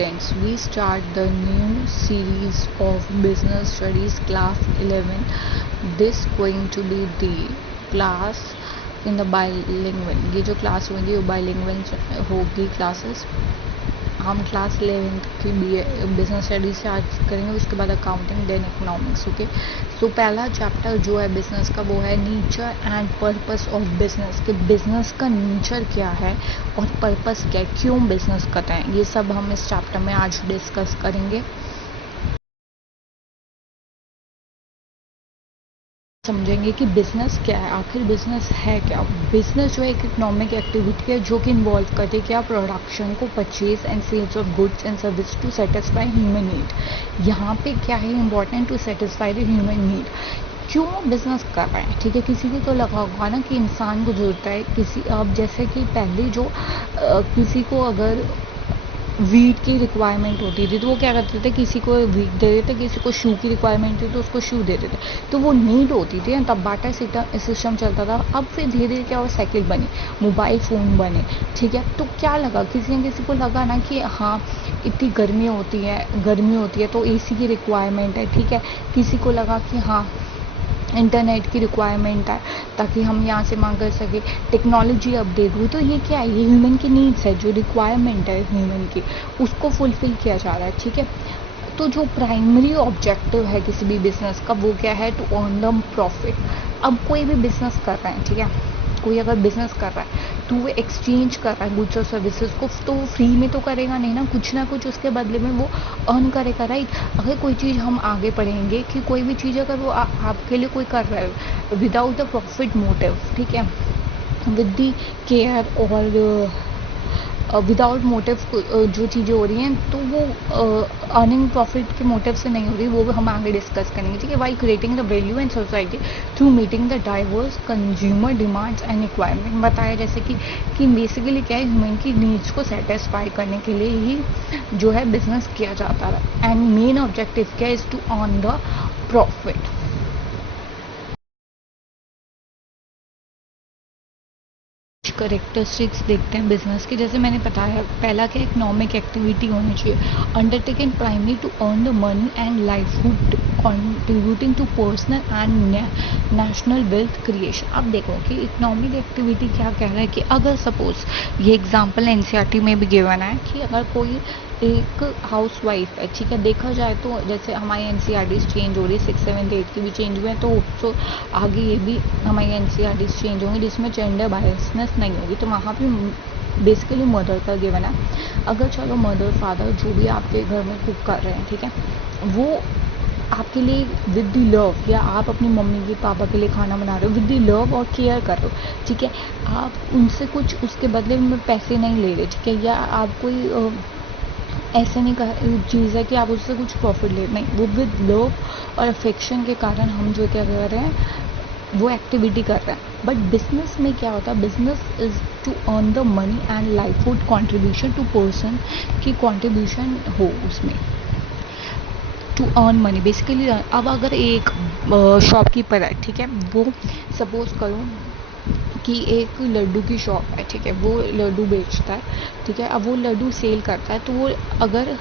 students, we start the new series of business studies class 11. This going to be the class in the bilingual. ये जो class होगी वो bilingual होगी classes. हम class 11 की business studies start करेंगे, उसके बाद अकाउंटिंग, देन इकोनॉमिक्स. ओके, सो पहला चैप्टर जो है बिजनेस का वो है nature and purpose of business. कि बिजनेस का नेचर क्या है और पर्पस क्या है, क्यों बिजनेस करते हैं, ये सब हम इस चैप्टर में आज डिस्कस करेंगे. समझेंगे कि बिजनेस क्या है, आखिर बिजनेस है क्या. बिजनेस जो है एक इकोनॉमिक एक्टिविटी है जो कि इन्वॉल्व करती है क्या, प्रोडक्शन को, purchase and sales of goods and service to satisfy human need. यहाँ पे क्या है important, to satisfy the human need. क्यों बिजनेस कर रहे हैं, ठीक है. किसी को तो लगा होगा ना कि इंसान को जरूरत है किसी, अब जैसे कि पहले जो किसी को अगर वीट की रिक्वायरमेंट होती थी तो वो क्या करते थे, किसी को वीट दे देते, किसी को शू की रिक्वायरमेंट थी तो उसको शू दे देते. तो वो नीड होती थी, तब बाटा सिस्टम चलता था. अब फिर धीरे धीरे क्या हुआ, साइकिल बनी, मोबाइल फ़ोन बने, ठीक है. तो क्या लगा, किसी न किसी को लगा ना कि हाँ इतनी गर्मी होती है तो एसी की रिक्वायरमेंट है, ठीक है. किसी को लगा कि हाँ इंटरनेट की रिक्वायरमेंट है ताकि हम यहाँ से मांग कर सके, टेक्नोलॉजी अपडेट हुई. तो ये क्या है, ये ह्यूमन की नीड्स है, जो रिक्वायरमेंट है ह्यूमन की उसको फुलफिल किया जा रहा है, ठीक है. तो जो प्राइमरी ऑब्जेक्टिव है किसी भी बिजनेस का वो क्या है, टू अर्न द प्रॉफिट. अब कोई भी बिजनेस कर रहे हैं, ठीक है, कोई अगर बिजनेस कर रहा है तो वो एक्सचेंज कर रहा है गुड्स और सर्विसेज को, तो वो फ्री में तो करेगा नहीं ना कुछ उसके बदले में वो अर्न करेगा, राइट. अगर कोई चीज़ हम आगे पढ़ेंगे कि कोई भी चीज़ अगर वो आपके लिए कोई कर रहा है विदाउट द प्रॉफिट मोटिव, ठीक है, विद द केयर और विदाउट मोटिव जो चीज़ें हो रही हैं तो वो अर्निंग प्रॉफिट के मोटिव से नहीं हो रही, वो भी हम आगे डिस्कस करेंगे, ठीक है. Why creating the value in society through meeting the diverse consumer demands and requirement. बताया जैसे कि बेसिकली क्या है, ह्यूमन की नीड्स को सेटिस्फाई करने के लिए ही जो है बिजनेस किया जाता है. एंड मेन ऑब्जेक्टिव क्या है, is to earn the profit. Characteristics देखते हैं बिजनेस के. जैसे मैंने बताया, पहला क्या, इकोनॉमिक एक्टिविटी होनी चाहिए, undertaken primary to earn the money and livelihood contributing to personal and national wealth creation. अब देखो कि इकोनॉमिक एक्टिविटी क्या कह रहा है कि अगर सपोज ये एग्जांपल एनसीईआरटी में भी गिवन है कि अगर कोई एक हाउस वाइफ है, ठीक है, देखा जाए तो जैसे हमारी एनसीईआरटीज चेंज हो रही है, 6, 7, 8 की भी चेंज हुए हैं, तो आगे ये भी हमारी एनसीईआरटीज चेंज होंगी जिसमें जेंडर बायसनेस नहीं होगी. तो वहाँ पे बेसिकली मदर का गिवन है. अगर चलो मदर फादर जो भी आपके घर में कुक कर रहे हैं, ठीक है, वो आपके लिए विद द लव, या आप अपनी मम्मी के पापा के लिए खाना बना रहे हो विद द लव और केयर कर रहे हो, ठीक है. आप उनसे कुछ उसके बदले में पैसे नहीं ले रहे, ठीक है, या आप कोई ऐसे नहीं चीज़ है कि आप उससे कुछ प्रॉफिट ले, नहीं, वो विद लव और अफेक्शन के कारण हम जो क्या कर रहे हैं वो एक्टिविटी कर रहे हैं. बट बिजनेस में क्या होता है, business is to earn the money and livelihood contribution to person की कंट्रीब्यूशन हो उसमें, टू अर्न मनी बेसिकली. अब अगर एक शॉपकीपर है, ठीक है, वो सपोज करो कि एक लड्डू की शॉप है, ठीक है, वो लड्डू बेचता है, ठीक है. अब वो लड्डू सेल करता है तो वो अगर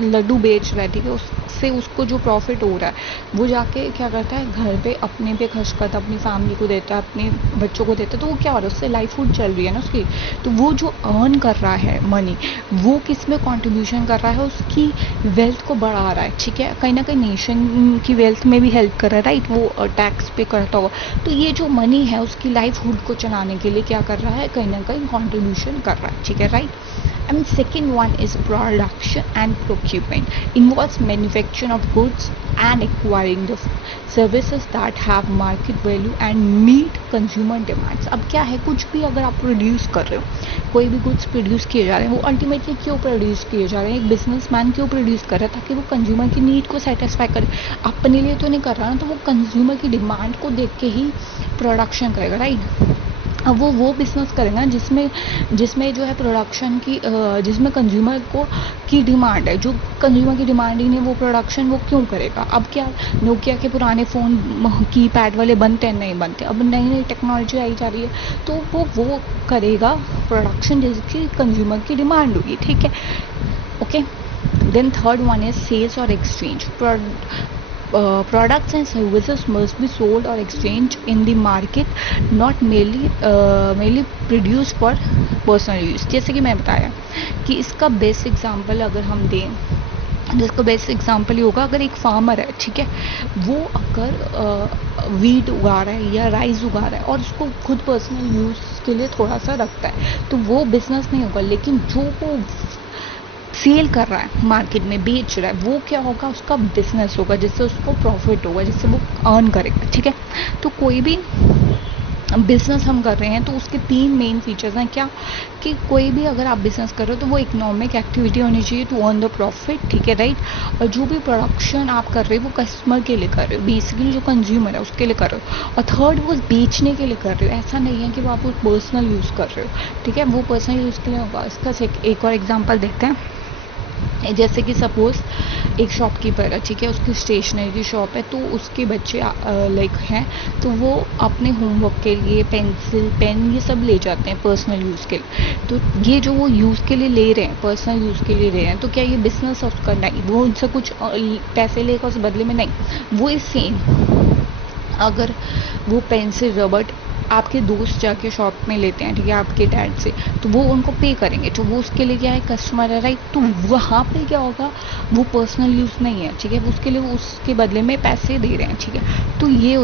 लड्डू बेच रहा है, ठीक है, उससे उसको जो प्रॉफिट हो रहा है वो जाके क्या करता है, घर पे अपने पे खर्च करता है, अपनी फैमिली को देता है, अपने बच्चों को देता है. तो वो क्या हो रहा है, उससे लाइवहुड चल रही है ना उसकी. तो वो जो अर्न कर रहा है मनी, वो किस में कॉन्ट्रीब्यूशन कर रहा है, उसकी वेल्थ को बढ़ा रहा है, ठीक है, कहीं ना कहीं नेशन की वेल्थ में भी हेल्प कर रहा है, राइट. वो टैक्स पे करता होगा. तो ये जो मनी है उसकी लाइवहुड को चलाने के लिए क्या कर रहा है, कहीं ना कहीं कॉन्ट्रीब्यूशन कर रहा है, ठीक है, right. And second one is production and procurement. Involves manufacturing of goods and acquiring the services that have market value and meet consumer demands. अब क्या है, कुछ भी अगर आप प्रोड्यूस कर रहे हो, कोई भी गुड्स प्रोड्यूस किए जा रहे हैं, वो अल्टीमेटली क्यों प्रोड्यूस किए जा रहे हैं, एक बिजनेसमैन क्यों प्रोड्यूस कर रहा है, ताकि वो कंज्यूमर की नीड को सेटिस्फाई करे. अपने लिए तो नहीं कर रहा ना, तो वो कंज्यूमर की डिमांड को देख के ही प्रोडक्शन करेगा, राइट. अब वो बिजनेस करेगा जिसमें जो है प्रोडक्शन की जिसमें कंज्यूमर को की डिमांड है. जो कंज्यूमर की डिमांड ही नहीं, वो प्रोडक्शन वो क्यों करेगा. अब क्या, नोकिया के पुराने फ़ोन कीपैड वाले बनते हैं, नहीं बनते. अब नई नई टेक्नोलॉजी आई जा रही है तो वो करेगा प्रोडक्शन जिसकी कंज्यूमर की डिमांड होगी, ठीक है. Okay, then third one is sales or exchange. Products and services must be sold or exchanged in the market, not merely produced for personal use. जैसे कि मैं बताया कि इसका बेस्ट एग्जांपल अगर हम दें, जिसका बेस्ट एग्जांपल ये होगा, अगर एक फार्मर है, ठीक है, वो अगर वीट उगा रहा है या राइस उगा रहा है और उसको खुद पर्सनल यूज़ के लिए थोड़ा सा रखता है, तो वो बिजनेस नहीं होगा। लेकिन जो वो सेल कर रहा है, मार्केट में बेच रहा है, वो क्या होगा, उसका बिजनेस होगा, जिससे उसको प्रॉफिट होगा, जिससे वो अर्न करेगा। ठीक है, तो कोई भी बिजनेस हम कर रहे हैं तो उसके तीन मेन फीचर्स हैं। क्या कि कोई भी अगर आप बिजनेस कर रहे हो तो वो इकोनॉमिक एक्टिविटी होनी चाहिए टू अर्न द प्रॉफिट। ठीक है, राइट। और जो भी प्रोडक्शन आप कर रहे हो वो कस्टमर के लिए कर रहे हो, बेसिकली जो कंज्यूमर है उसके लिए कर रहे हो। और थर्ड, वो बेचने के लिए कर रहे हो, ऐसा नहीं है कि वो आप पर्सनल यूज़ कर रहे हो। ठीक है, वो पर्सनल यूज़ के लिए होगा। इसका एक और एग्जाम्पल देखते हैं। जैसे कि सपोज एक शॉपकीपर है, ठीक है, उसकी स्टेशनरी की शॉप है, तो उसके बच्चे लाइक हैं, तो वो अपने होमवर्क के लिए पेंसिल पेन ये सब ले जाते हैं पर्सनल यूज़ के लिए। तो ये जो वो यूज़ के लिए ले रहे हैं, पर्सनल यूज़ के लिए ले रहे हैं, तो क्या ये बिजनेस है उसका? नहीं, वो उनसे कुछ पैसे लेकर उस बदले में नहीं। वो इज सेम, अगर वो पेंसिल रबड़ आपके दोस्त जाके शॉप में लेते हैं, ठीक है, आपके डैड से, तो वो उनको पे करेंगे, तो वो उसके लिए क्या है, कस्टमर है, राइट। तो वहाँ पे क्या होगा, वो पर्सनल यूज़ नहीं है, ठीक है, उसके लिए वो उसके बदले में पैसे दे रहे हैं। ठीक है, तो ये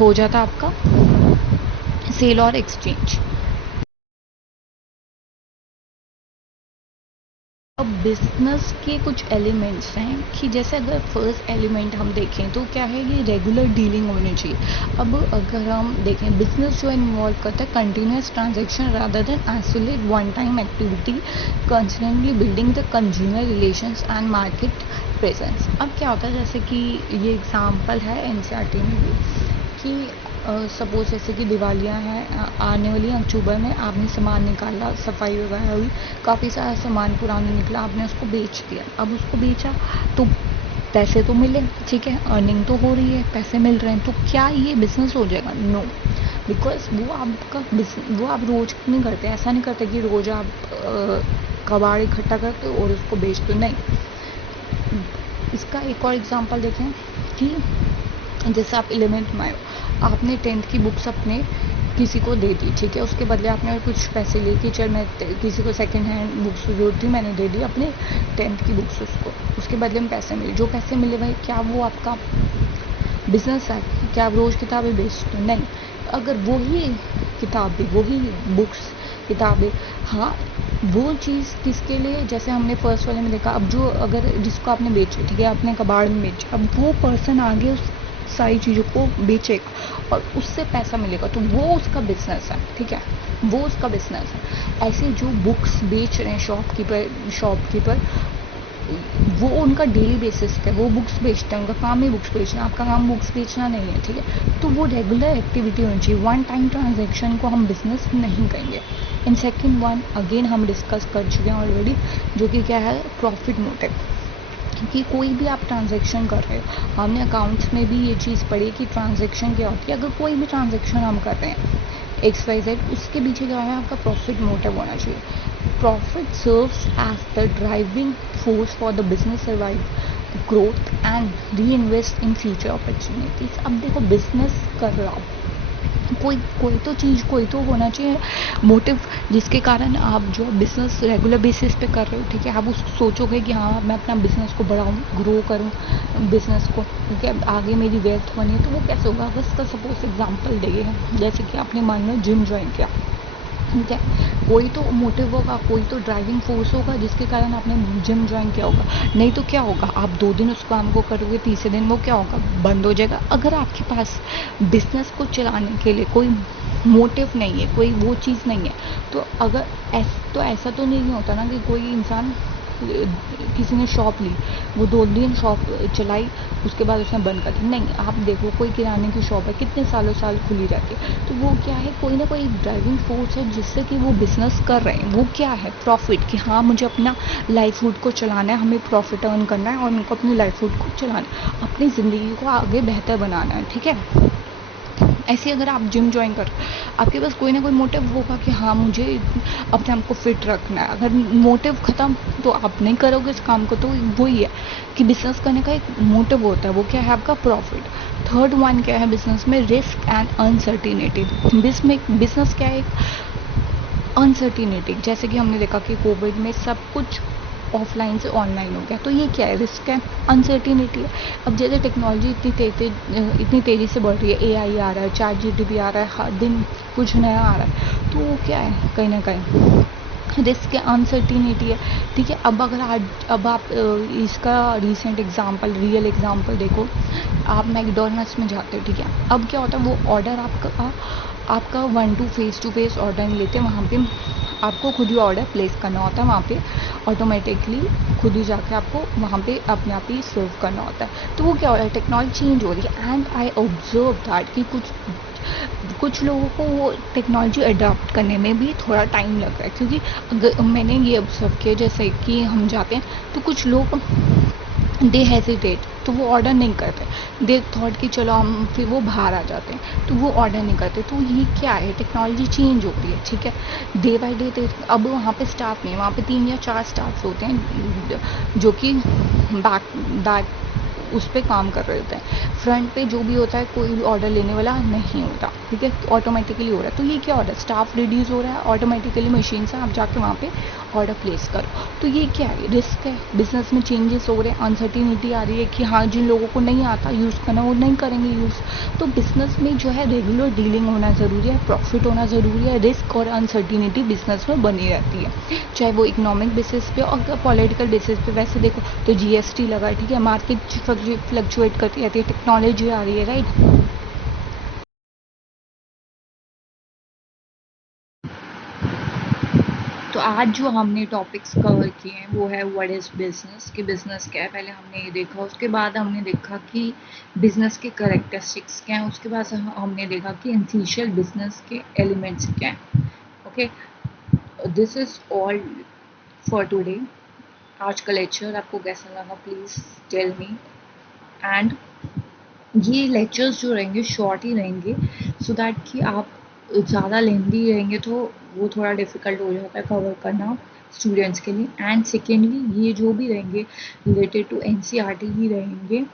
हो जाता आपका सेल और एक्सचेंज। अब बिजनेस के कुछ एलिमेंट्स हैं कि जैसे अगर फर्स्ट एलिमेंट हम देखें तो क्या है, ये रेगुलर डीलिंग होनी चाहिए। अब अगर हम देखें, बिजनेस जो इन्वॉल्व करता है continuous transaction rather than isolate one time activity, consistently building the consumer relations and market presence. अब क्या होता है, जैसे कि ये एग्जांपल है एनसीईआरटी में भी कि सपोज जैसे कि दिवालियाँ हैं आने वाली अक्टूबर में, आपने सामान निकाला, सफाई वगैरह हुई, काफ़ी सारा सामान पुराना निकला, आपने उसको बेच दिया। अब उसको बेचा तो पैसे तो मिले, ठीक है, अर्निंग तो हो रही है, पैसे मिल रहे हैं, तो क्या ये बिजनेस हो जाएगा? नो, बिकॉज वो आपका बिजनेस, वो आप रोज नहीं करते, ऐसा नहीं करते कि रोज आप कबाड़ इकट्ठा करते हो और उसको बेचते हो, नहीं। इसका एक और एग्जांपल देखें कि जैसे आप 11th में आए हो, आपने 10th की बुक्स अपने किसी को दे दी, ठीक है, उसके बदले आपने कुछ पैसे लिए कि चल मैं किसी को सेकंड हैंड बुक्स जो थी मैंने दे दी अपने 10th की बुक्स उसको, उसके बदले में पैसे मिले। जो पैसे मिले भाई, क्या वो आपका बिजनेस है? क्या आप रोज़ किताबें बेचते हो? नहीं। अगर वही किताबें, वही बुक्स, किताबें, हाँ, वो चीज़ किसके लिए, जैसे हमने फर्स्ट वाले में देखा, अब जो अगर जिसको आपने बेची, ठीक है, अपने कबाड़ में बेची, अब वो पर्सन आगे उस सारी चीज़ों को बेचेगा और उससे पैसा मिलेगा, तो वो उसका बिजनेस है। ठीक है, वो उसका बिजनेस है। ऐसे जो बुक्स बेच रहे हैं शॉपकीपर, वो उनका डेली बेसिस पे वो बुक्स बेचते हैं, उनका काम ही बुक्स बेचना, आपका काम बुक्स बेचना नहीं है। ठीक है, तो वो रेगुलर एक्टिविटी होनी चाहिए, वन टाइम ट्रांजेक्शन को हम बिजनेस नहीं कहेंगे। इन सेकेंड वन अगेन हम डिस्कस कर चुके हैं ऑलरेडी, जो कि क्या है, प्रॉफिट मोटिव। कि कोई भी आप ट्रांजैक्शन कर रहे हो, हमने अकाउंट्स में भी ये चीज़ पढ़ी कि ट्रांजैक्शन क्या होती है। अगर कोई भी ट्रांजैक्शन हम कर रहे हैं XYZ, उसके पीछे क्या है, आपका प्रॉफिट मोटिव होना चाहिए। Profit serves as the driving force for the business survive growth and reinvest in future opportunities. अब देखो, बिजनेस कर रहा हो, कोई तो चीज़, कोई तो होना चाहिए मोटिव, जिसके कारण आप जो बिजनेस रेगुलर बेसिस पे कर रहे हो, ठीक है, आप उसको सोचोगे कि हाँ मैं अपना बिजनेस को बढ़ाऊँ, ग्रो करूँ बिजनेस को, ठीक है, आगे मेरी वेल्थ बनी है। तो वो कैसे होगा? बस का सपोज एग्जांपल देंगे, जैसे कि आपने मान लो जिम ज्वाइन किया, ठीक है, कोई तो मोटिव होगा, कोई तो ड्राइविंग फोर्स होगा जिसके कारण आपने जिम ज्वाइन किया होगा। नहीं तो क्या होगा, आप 2 दिन उस काम को करोगे, तीसरे दिन वो क्या होगा, बंद हो जाएगा। अगर आपके पास बिजनेस को चलाने के लिए कोई मोटिव नहीं है, कोई वो चीज़ नहीं है, तो अगर ऐसा तो नहीं होता ना कि कोई इंसान, किसी ने शॉप ली, वो 2 दिन शॉप चलाई, उसके बाद उसने बंद कर दी। नहीं, आप देखो कोई किराने की शॉप है, कितने सालों साल खुली रहती है, तो वो क्या है, कोई ना कोई ड्राइविंग फोर्स है जिससे कि वो बिजनेस कर रहे हैं। वो क्या है, प्रॉफिट, कि हाँ मुझे अपना लाइवलीहुड को चलाना है, हमें प्रॉफिट अर्न करना है और उनको अपनी लाइवलीहुड को चलाना है, अपनी ज़िंदगी को आगे बेहतर बनाना है। ठीक है, ऐसे अगर आप जिम ज्वाइन करो, आपके पास कोई ना कोई मोटिव होगा कि हाँ मुझे अपने आप को फिट रखना है। अगर मोटिव ख़त्म तो आप नहीं करोगे इस काम को। तो वही है कि बिजनेस करने का एक मोटिव होता है, वो क्या है आपका प्रॉफिट। थर्ड वन क्या है बिजनेस में, रिस्क एंड अनसर्टिनिटी। बिजनेस क्या है, अनसर्टिनिटी। जैसे कि हमने देखा कि कोविड में सब कुछ ऑफलाइन से ऑनलाइन हो गया, तो ये क्या है, रिस्क है, अनसर्टिनिटी है। अब जैसे टेक्नोलॉजी इतनी तेज़ी से बढ़ रही है, एआई आ रहा है, चैट जीपीटी आ रहा है, हर दिन कुछ नया आ रहा है, तो वो क्या है, कहीं ना कहीं रिस्क है, अनसर्टिनिटी है। ठीक है, अब आप इसका रिसेंट एग्जांपल, रियल एग्जांपल देखो। आप मैकडोनल्ड्स में जाते हो, ठीक है, अब क्या होता है, वो ऑर्डर आपका 1 to face ऑर्डर नहीं लेते, वहाँ पे आपको खुद ही ऑर्डर प्लेस करना होता है। वहाँ पे ऑटोमेटिकली खुद ही जाके आपको वहाँ पे अपने आप ही सर्व करना होता है। तो वो क्या हो रहा है, टेक्नोलॉजी चेंज हो रही है। एंड आई ऑब्जर्व दैट कि कुछ लोगों को वो टेक्नोलॉजी अडॉप्ट करने में भी थोड़ा टाइम लग रहा है, क्योंकि मैंने ये ऑब्जर्व किया, जैसे कि हम जाते हैं तो कुछ लोग दे हेजिटेट, तो वो ऑर्डर नहीं करते। दे थॉट कि चलो हम, फिर वो बाहर आ जाते हैं, तो वो ऑर्डर नहीं करते। तो ये क्या है, टेक्नोलॉजी चेंज हो रही है। ठीक है, डे बाय डे अब वहाँ पे स्टाफ नहीं है, वहाँ पे 3 या 4 स्टाफ होते हैं जो कि बैक उस पर काम कर रहे होते हैं। फ्रंट पे जो भी होता है, कोई भी ऑर्डर लेने वाला नहीं होता। ठीक है, ऑटोमेटिकली हो रहा है। तो ये क्या हो रहा है, स्टाफ रिड्यूस हो रहा है, ऑटोमेटिकली मशीन से आप जाके वहाँ पे ऑर्डर प्लेस करो। तो ये क्या है, रिस्क है। बिजनेस में चेंजेस हो रहे हैं, अनसर्टिनिटी आ रही है कि हाँ जिन लोगों को नहीं आता यूज़ करना, वो नहीं करेंगे यूज़। तो बिजनेस में जो है रेगुलर डीलिंग होना ज़रूरी है, प्रॉफिट होना ज़रूरी है। रिस्क और अनसर्टिनिटी बिजनेस में बनी रहती है, चाहे वो इकोनॉमिक बेसिस पे और पॉलिटिकल बेसिस पे। वैसे देखो तो जीएसटी लगा, ठीक है, मार्केट फ्लक्चुएट करती रहती है, टेक्नोलॉजी आ रही है, राइट। तो आज जो हमने टॉपिक्स कवर किए हैं वो है व्हाट इज़ बिजनेस, कि बिजनेस क्या है, पहले हमने ये देखा। उसके बाद हमने देखा कि बिजनेस के करेक्टरिस्टिक्स क्या हैं। उसके बाद हमने देखा कि एसेंशियल बिजनेस के एलिमेंट्स क्या हैं। Okay, this is all for today. आज का लेक्चर आपको कैसा लगा, प्लीज़ टेल मी। एंड ये लेक्चर्स जो रहेंगे शॉर्ट ही रहेंगे, सो दैट कि आप ज़्यादा लेंदी रहेंगे तो वो थोड़ा डिफ़िकल्ट हो जाता है कवर करना स्टूडेंट्स के लिए। एंड सेकेंडली ये जो भी रहेंगे रिलेटेड टू एनसीईआरटी ही रहेंगे।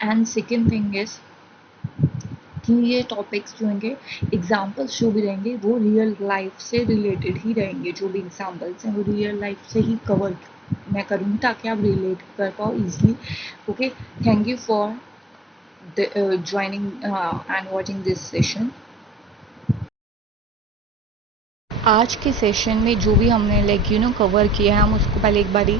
एंड सेकेंड थिंग इज़ कि ये टॉपिक्स जो होंगे, एग्जाम्पल्स जो भी रहेंगे वो रियल लाइफ से रिलेटेड ही रहेंगे। जो भी एग्जाम्पल्स हैं वो रियल लाइफ से ही कवर मैं करूँगी, ताकि आप रिलेट कर पाओ easily. Okay, thank you for joining and watching this session. आज के सेशन में जो भी हमने कवर किया है, हम उसको पहले एक बारी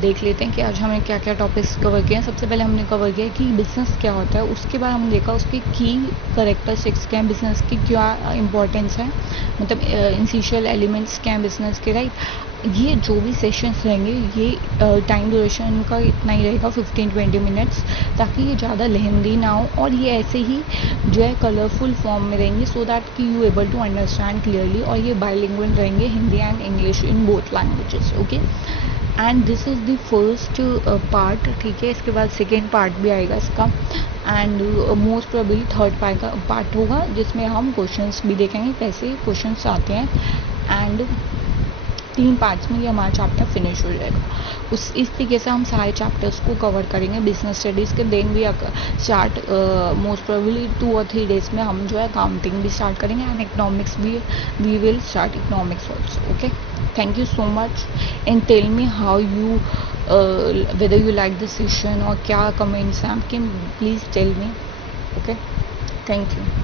देख लेते हैं कि आज हमने क्या क्या टॉपिक्स कवर किए हैं। सबसे पहले हमने कवर किया कि बिज़नेस क्या होता है, उसके बाद हमने देखा उसके की करेक्टरिस्टिक्स क्या हैं, बिज़नेस की क्या इंपॉर्टेंस है, मतलब एसेंशियल एलिमेंट्स क्या हैं बिज़नेस के, राइट। ये जो भी सेशंस रहेंगे ये टाइम ड्यूरेशन का इतना ही रहेगा, 15-20 मिनट्स, ताकि ये ज़्यादा लेंदी ना हो, और ये ऐसे ही जो है कलरफुल फॉर्म में रहेंगे, सो दैट कि you able to understand clearly. और ये बाइलिंगुअल रहेंगे, Hindi and English, in both languages. Okay, and this is the first part. ठीक है, इसके बाद सेकेंड पार्ट भी आएगा इसका, and most probably third part होगा, जिसमें हम क्वेश्चंस भी देखेंगे कैसे क्वेश्चंस आते हैं। एंड 3 पार्ट्स में ये हमारा चैप्टर फिनिश हो जाएगा। इस तरीके से हम सारे चैप्टर्स को कवर करेंगे बिजनेस स्टडीज़ के। Then we start most probably 2 और 3 डेज में हम जो है अकाउंटिंग भी स्टार्ट करेंगे, एंड इकोनॉमिक्स भी we will start economics also. Okay, thank you so much, and tell me how you whether you like this session, और क्या कमेंट्स हैं आपके, please tell me. Okay, thank you.